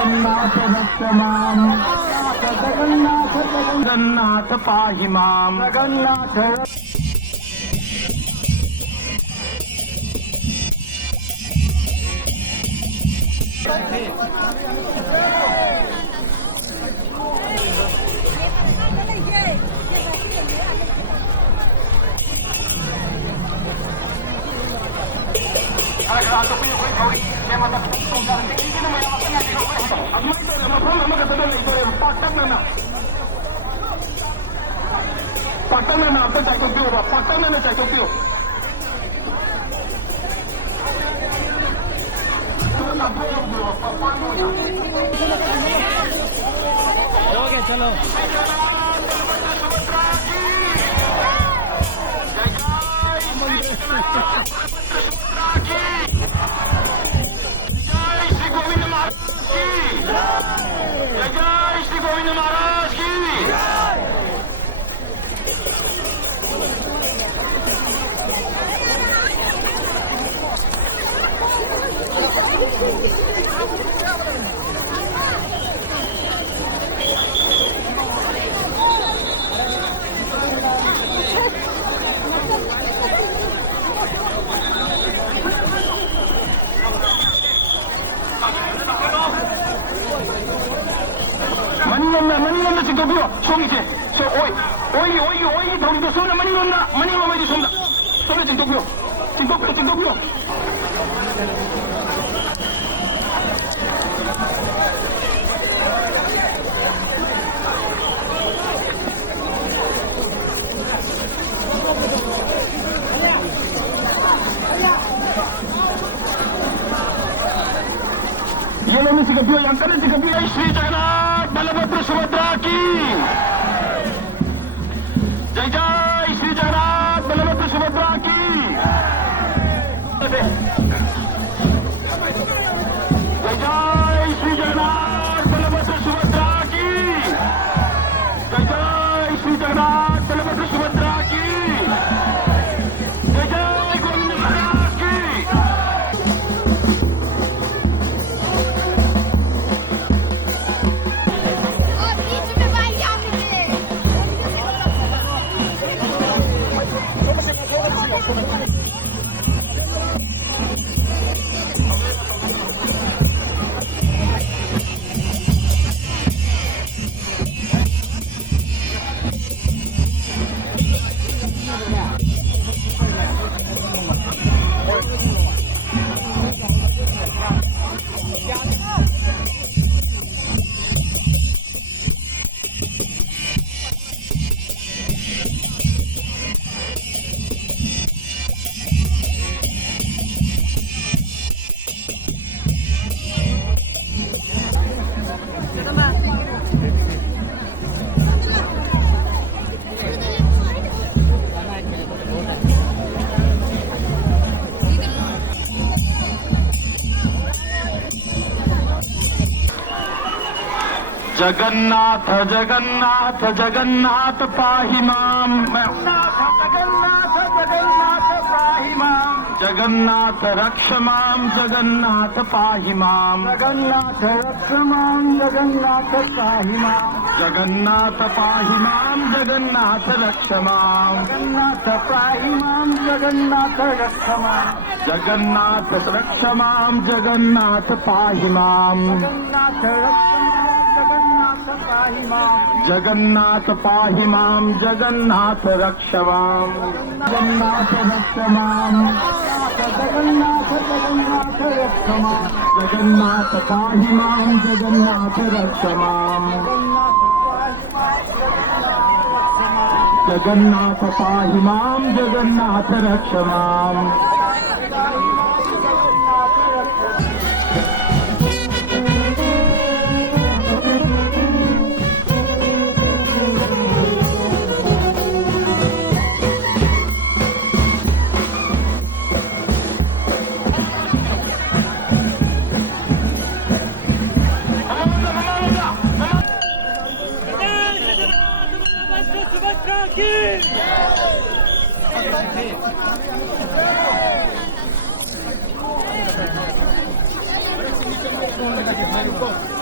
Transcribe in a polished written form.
जगन्नाथ रक्ष माम जगन्नाथ जगन्नाथ पाहि माम Jagannath Patana apa cakap dia, patana na cakap dia. Okay चलो जय श्री गोविंद महाराज की manilanna si dobio songite so oi tawito sona manilanna mai di sonda sona si dobio ये लोग si dobio yang kanan si dobio Sri Jagannath Balabhadra Subhadra की जय जय श्री जगन्नाथ बलभद्र सुभद्रा की जय जय श्री जगन्नाथ बलभद्र सुभद्रा की जय जय श्री जगन्नाथ बलभद्र सुभद्रा की जय जय गोविंद महाराज की जगन्नाथ जगन्नाथ जगन्नाथ पाहि माम जगन्नाथ जगन्नाथ पाहि माम जगन्नाथ रक्ष माम जगन्नाथ पाहि माम जगन्नाथ रक्ष माम जगन्नाथ पाहि माम जगन्नाथ पाहि माम जगन्नाथ रक्ष माम जगन्नाथ पाहि माम जगन्नाथ रक्ष माम जगन्नाथ रक्ष माम जगन्नाथ पाहि माम जगन्नाथ रक्ष जगन्नाथ पाहि माम जगन्नाथ रक्ष माम जगन्नाथ रक्ष माम जगन्नाथ जगन्नाथ रक्ष माम जगन्नाथ पाहि माम जगन्नाथ रक्ष माम जगन्नाथ पाहि माम जगन्नाथ रक्ष माम Gracias.